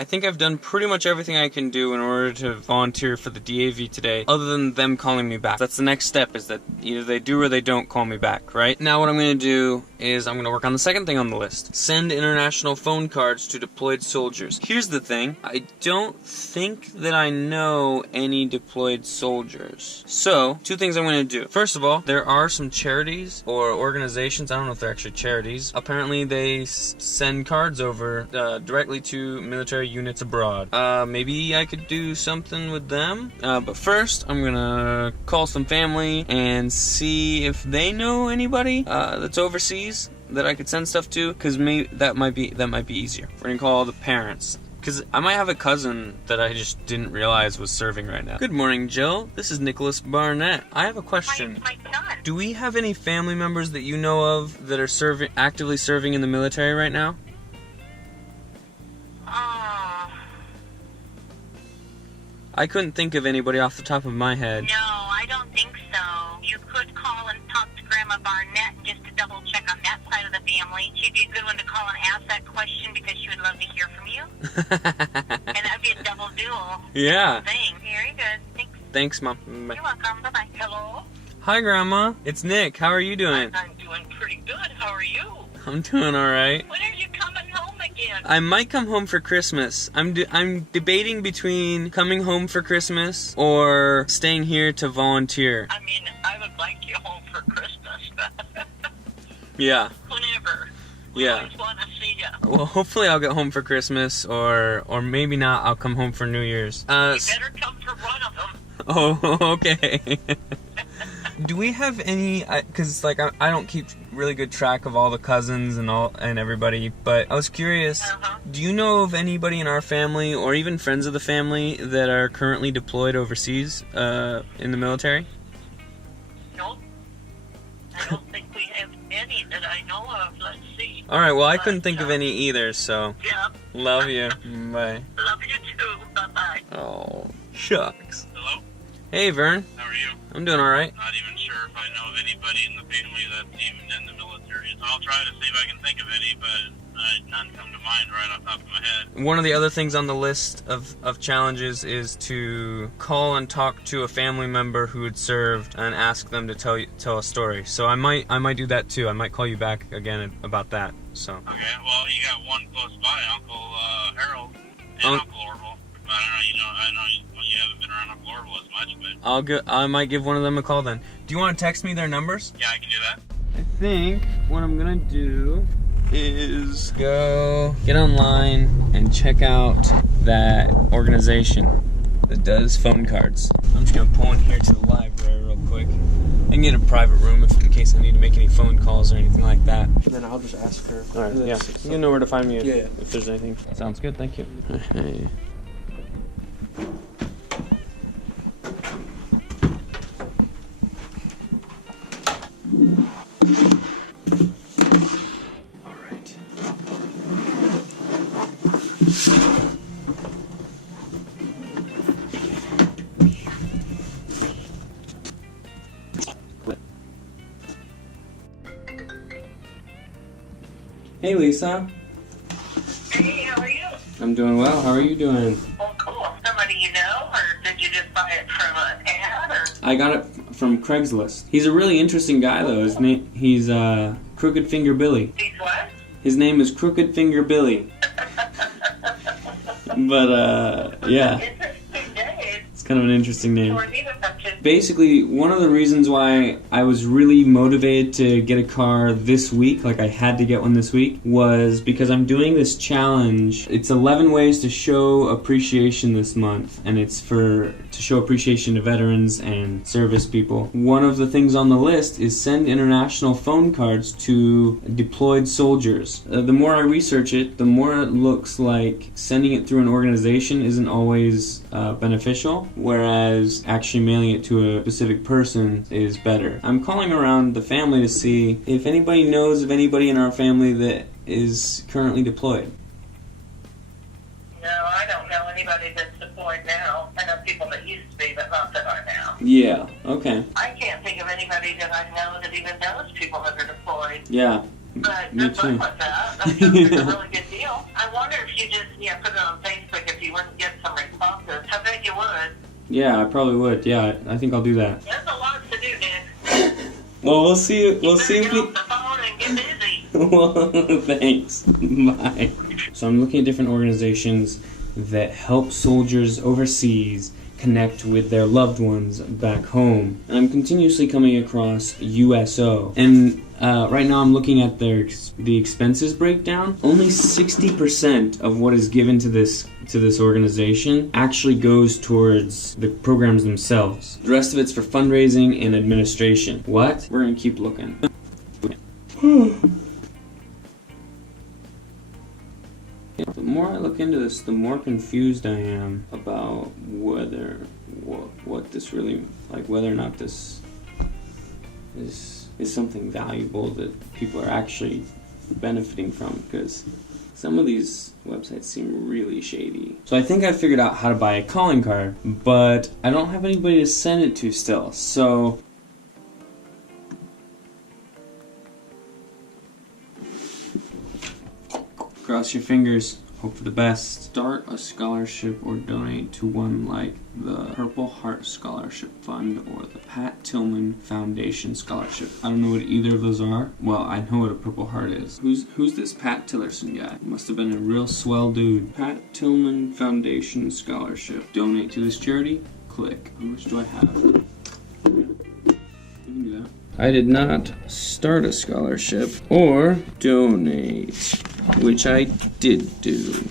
I think I've done pretty much everything I can do in order to volunteer for the DAV today, other than them calling me back. That's the next step, is that either they do or they don't call me back, right? Now what I'm going to do is I'm going to work on the second thing on the list. Send international phone cards to deployed soldiers. Here's the thing. I don't think that I know any deployed soldiers. So, two things I'm going to do. First of all, there are some charities or organizations, I don't know if they're actually charities. Apparently they send cards over directly to military units abroad. Maybe I could do something with them. But first, I'm gonna call some family and see if they know anybody that's overseas that I could send stuff to. Cause maybe that might be easier. We're gonna call the parents. Cause I might have a cousin that I just didn't realize was serving right now. Good morning, Jill. This is Nicholas Barnett. I have a question. My son. Do we have any family members that you know of that are actively serving in the military right now? I couldn't think of anybody off the top of my head. No, I don't think so. You could call and talk to Grandma Barnett just to double check on that side of the family. She'd be a good one to call and ask that question because she would love to hear from you. And that'd be a double duel. Yeah. Thing. Very good. Thanks. Thanks, Mom. Bye. You're welcome. Bye-bye. Hello? Hi, Grandma. It's Nick. How are you doing? I'm doing pretty good. How are you? I'm doing all right. When are you coming home again? I might come home for Christmas. I'm debating between coming home for Christmas or staying here to volunteer. I mean, I would like you home for Christmas. Yeah. Whenever. Yeah. I always want to see you. Well, hopefully I'll get home for Christmas, or maybe not. I'll come home for New Year's. You better come for one of them. Oh, okay. Do we have any? Because like I don't keep really good track of all the cousins and everybody, but I was curious. Do you know of anybody in our family or even friends of the family that are currently deployed overseas in the military? Nope. I don't think we have any that I know of. Let's see. All right. Well, I couldn't think of any either. So. Yeah. Love you. Bye. Love you too. Bye-bye. Oh, shucks. Hello? Hey, Vern. How are you? I'm doing all right. Not even sure if I know of anybody in the family that's even in the military. I'll try to see if I can think of any, but none come to mind right off the top of my head. One of the other things on the list of challenges is to call and talk to a family member who had served and ask them to tell a story. So I might do that too. I might call you back again about that. So. Okay, well, you got one close by, Uncle Harold and Uncle Orville. But I know you haven't been around Uncle Orville as much, but... I might give one of them a call then. Do you want to text me their numbers? Yeah, I can do that. I think what I'm gonna do is go get online and check out that organization that does phone cards. I'm just gonna pull in here to the library real quick. I can get a private room in case I need to make any phone calls or anything like that. And then I'll just ask her. All right, yeah. You know where to find me if there's anything. Sounds good, thank you. Okay. All right. Hey, Lisa. Hey, how are you? I'm doing well. How are you doing? Oh, cool. Somebody you know, or did you just buy it from an ad, or? I got it from Craigslist. He's a really interesting guy, though. He's Crooked Finger Billy. He's what? His name is Crooked Finger Billy. But yeah, Interesting day. it's kind of an interesting name. Or neither of them just... Basically, one of the reasons why I was really motivated to get a car this week, like I had to get one this week, was because I'm doing this challenge. It's 11 ways to show appreciation this month, and it's to show appreciation to veterans and service people. One of the things on the list is send international phone cards to deployed soldiers. The more I research it, the more it looks like sending it through an organization isn't always beneficial, whereas actually mailing it to a specific person is better. I'm calling around the family to see if anybody knows of anybody in our family that is currently deployed. No, I don't know anybody that's deployed now. I know people that used to be, but not that are now. Yeah, okay. I can't think of anybody that I know that even knows people that are deployed. Yeah, But Me good too. luck with that. That sounds like a really good deal. I wonder if you just, put it on Facebook if you wouldn't get some responses. I bet you would. Yeah, I probably would. Yeah, I think I'll do that. There's a lot to do, Nick. Well, we'll see. We'll You see better if get we. off the phone and get busy. Well, thanks. Bye. So I'm looking at different organizations that help soldiers overseas connect with their loved ones back home. And I'm continuously coming across USO. And right now I'm looking at the expenses breakdown. Only 60% of what is given to this organization actually goes towards the programs themselves. The rest of it's for fundraising and administration. What? We're gonna keep looking. The more I look into this, the more confused I am about what this really, like, whether or not this is something valuable that people are actually benefiting from, because some of these websites seem really shady. So I think I figured out how to buy a calling card, but I don't have anybody to send it to still, so cross your fingers, hope for the best. Start a scholarship or donate to one like the Purple Heart Scholarship Fund or the Pat Tillman Foundation Scholarship. I don't know what either of those are. Well, I know what a Purple Heart is. Who's this Pat Tillerson guy? Must have been a real swell dude. Pat Tillman Foundation Scholarship. Donate to this charity? Click. How much do I have? You can do that. I did not start a scholarship or donate, which I did do.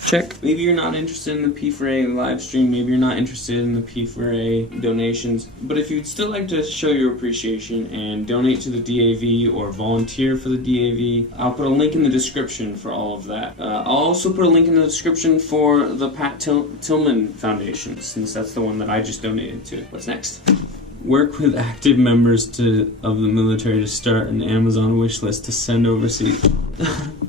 Check. Maybe you're not interested in the P4A live stream, maybe you're not interested in the P4A donations, but if you'd still like to show your appreciation and donate to the DAV or volunteer for the DAV, I'll put a link in the description for all of that. I'll also put a link in the description for the Pat Tillman Foundation, since that's the one that I just donated to. What's next? Work with active members of the military to start an Amazon wish list to send overseas.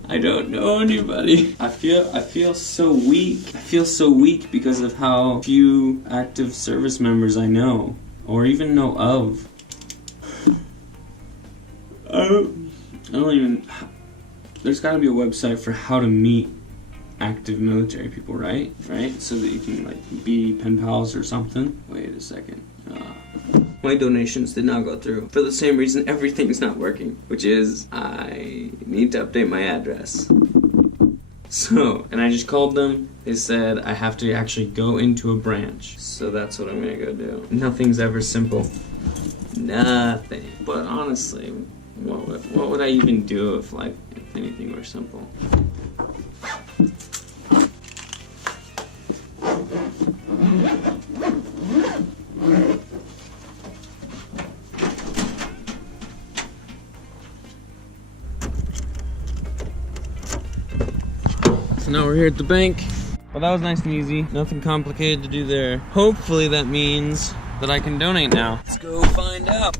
I don't know anybody. I feel so weak. I feel so weak because of how few active service members I know, or even know of. I don't even. There's got to be a website for how to meet active military people, right? Right? So that you can like be pen pals or something. Wait a second. My donations did not go through for the same reason everything's not working, which is I need to update my address. So, and I just called them. They said I have to actually go into a branch. So that's what I'm gonna go do. Nothing's ever simple. Nothing. But honestly, what would I even do if anything were simple? So now we're here at the bank. Well, that was nice and easy. Nothing complicated to do there. Hopefully that means that I can donate now. Let's go find out.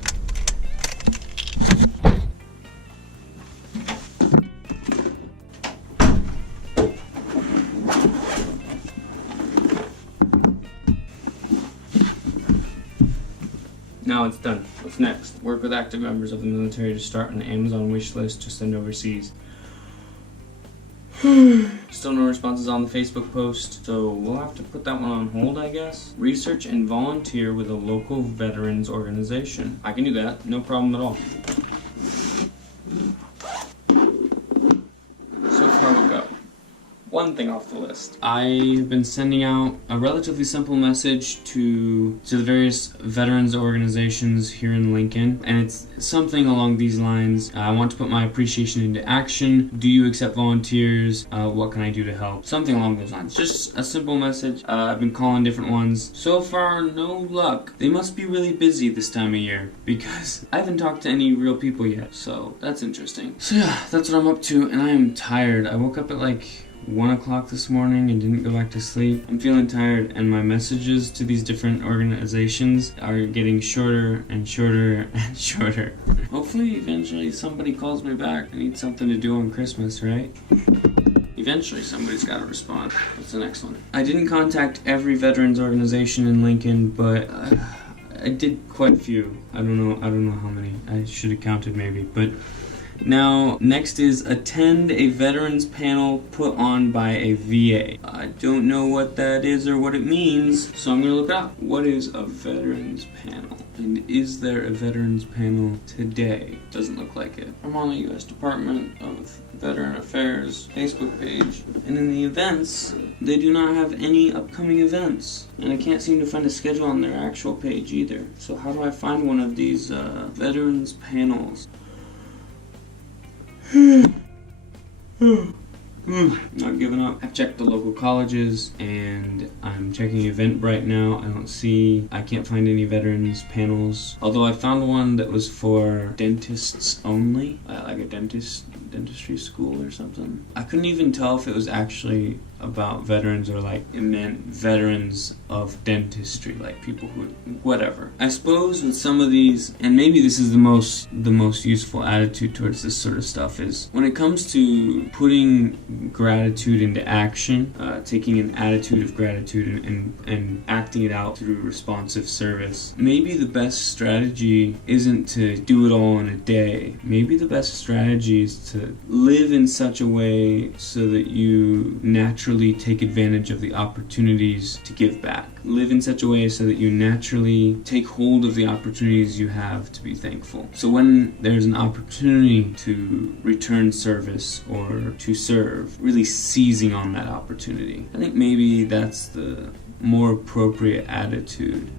Now it's done. What's next? Work with active members of the military to start an Amazon wish list to send overseas. Still no responses on the Facebook post, so we'll have to put that one on hold, I guess. Research and volunteer with a local veterans organization. I can do that, no problem at all. So far we got one thing off the list. I've been sending out a relatively simple message to the various veterans organizations here in Lincoln, and it's something along these lines. I want to put my appreciation into action. Do you accept volunteers? What can I do to help? Something along those lines. Just a simple message. I've been calling different ones. So far, no luck. They must be really busy this time of year because I haven't talked to any real people yet, so that's interesting. So yeah, that's what I'm up to, and I am tired. I woke up at 1 o'clock this morning and didn't go back to sleep. I'm feeling tired, and my messages to these different organizations are getting shorter and shorter and shorter. Hopefully eventually somebody calls me back. I need something to do on Christmas, right? Eventually somebody's got to respond. What's the next one? I didn't contact every veterans organization in Lincoln, but I did quite a few. I don't know how many. I should have counted maybe, but now next is attend a veterans panel put on by a VA. I don't know what that is or what it means, so I'm gonna look it up. What is a veterans panel? And is there a veterans panel today? Doesn't look like it. I'm on the U.S. Department of Veteran Affairs Facebook page, and in the events, they do not have any upcoming events. And I can't seem to find a schedule on their actual page either. So how do I find one of these veterans panels? Not giving up. I've checked the local colleges and I'm checking Eventbrite now. I can't find any veterans panels. Although I found one that was for dentists only, like a dentistry school or something. I couldn't even tell if it was actually about veterans or like it meant veterans of dentistry, like people who, whatever. I suppose with some of these, and maybe this is the most useful attitude towards this sort of stuff, is when it comes to putting gratitude into action, taking an attitude of gratitude and acting it out through responsive service. Maybe the best strategy isn't to do it all in a day. Maybe the best strategy is to live in such a way so that you naturally take advantage of the opportunities to give back. Live in such a way so that you naturally take hold of the opportunities you have to be thankful. So when there's an opportunity to return service or to serve, really seizing on that opportunity. I think maybe that's the more appropriate attitude.